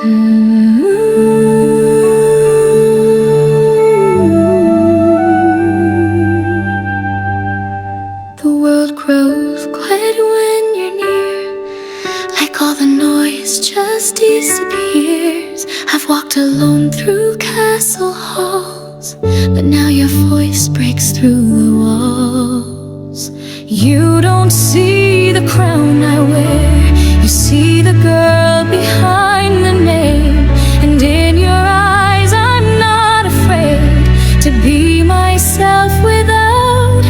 The world grows quiet when you're near, like all the noise just disappears. I've walked alone through castle halls, but now your voice breaks through the walls. You don't see the crown I wear, you see the girl behind the name. And in your eyes I'm not afraid to be myself without.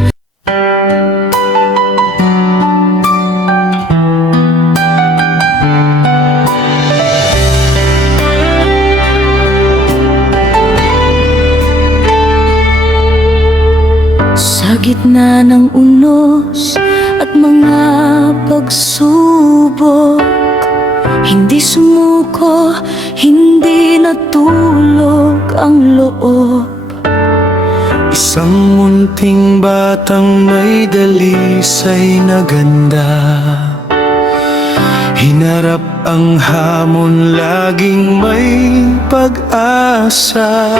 Sa gitna ng unos at mga pagsubok, hindi sumuko, hindi natulog ang loob. Isang munting batang may dalisay na ganda, hinarap ang hamon, laging may pag-asa.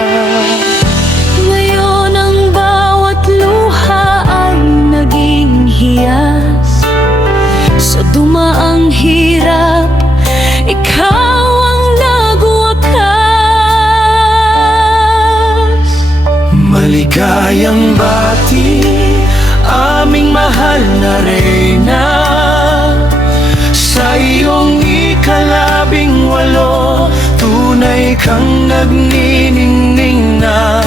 Ngayon ang bawat luha ay naging hiyas, sa dumaang hirap, ikaw ang nagwakas. Maligayang bati, aming mahal na reyna, sa iyong ika-18, tunay kang nagniningning na.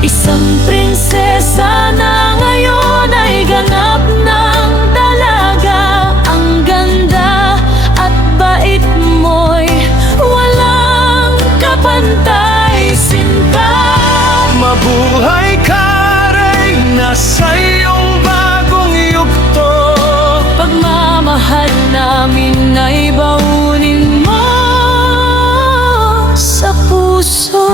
Isang prinsesa na ngayon ay ganap ng dalaga. Ang ganda at bait mo'y walang kapantay, sinta. Mabuhay ka, reyna, sa iyong bagong yugto. Pagmamahal namin ay baunin mo sa puso.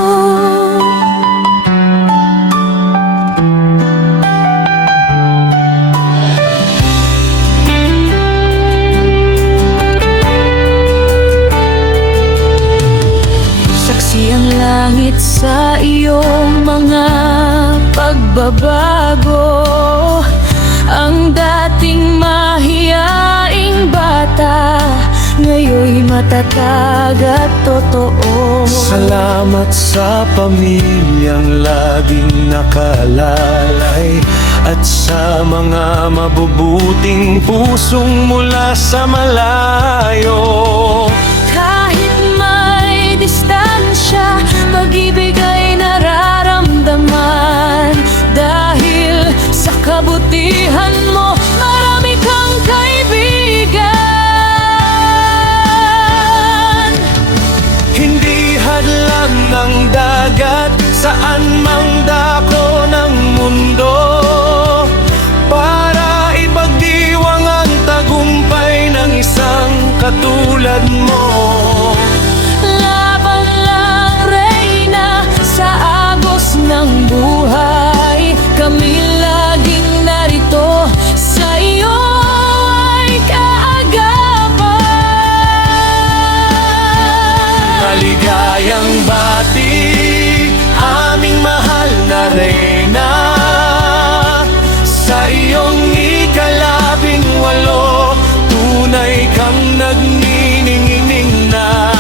Saksi ang langit sa iyong mga pagbabago. Ang dating mahiyaing bata, ngayon'y matatag at totoo. Salamat sa pamilyang laging nakalalay, at sa mga mabubuting pusong mula sa malayo. Kahit may distansya, pag-ibig ay nararamdaman. Dahil sa kabutihan mo, marami kang kaibigan. Hindi hadlang ng dagat, saan mang dako ng mundo, para ipagdiwang ang tagumpay ng isang katulad mo. Laban lang, reyna, sa agos ng buhay. Kami laging narito, sa iyo ay kaagapan. Maligayang bati, aming mahal na reyna, sa iyong ika-18, tunay kang nagniningning na.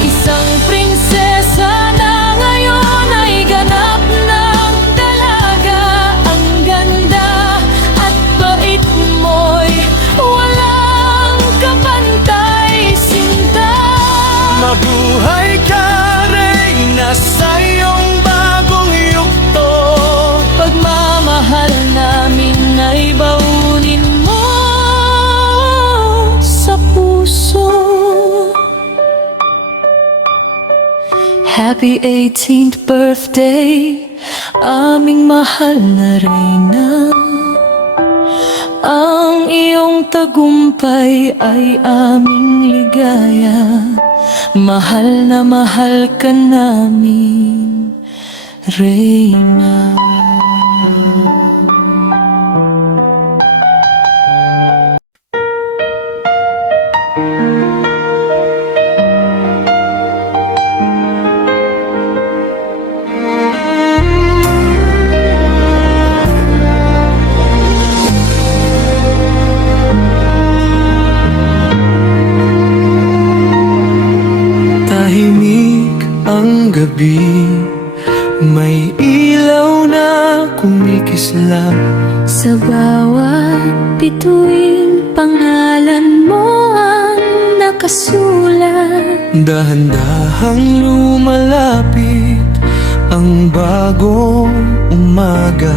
Isang prinsesa na ngayon ay ganap ng dalaga. Ang ganda at bait mo'y walang kapantay, sinta. Mabuhay ka, reyna, sa iyong bagong yugto. Pagmamahal namin ay baunin mo sa puso. Happy 18th birthday, aming mahal na reyna. Ang iyong tagumpay ay aming ligaya. Mahal na mahal ka namin, reyna. gabi, may ilaw na kumikislap. Sa bawat bituin, pangalan mo ang nakasulat. Dahan-dahang lumalapit ang bagong umaga.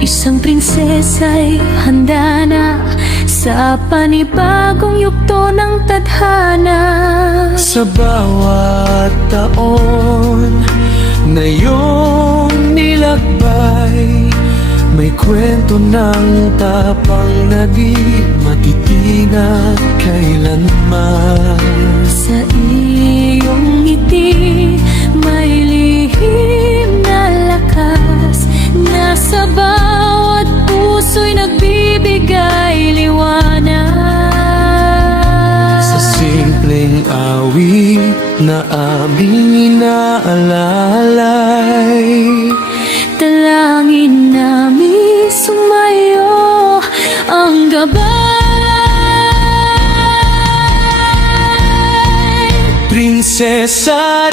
Isang prinsesa'y handa na sa panibagong yugto ng tadhana. Sa bawat taon na iyong nilakbay, may kwento ng tapang na di matitinag kailanman. Sa iyong ngiti, may lihim na lakas na sa bawat puso'y nagbibigay liwanag. Sa simpleng awit na aming inaalalay, Dalangin namin sumayo ang gabay. Prinsesa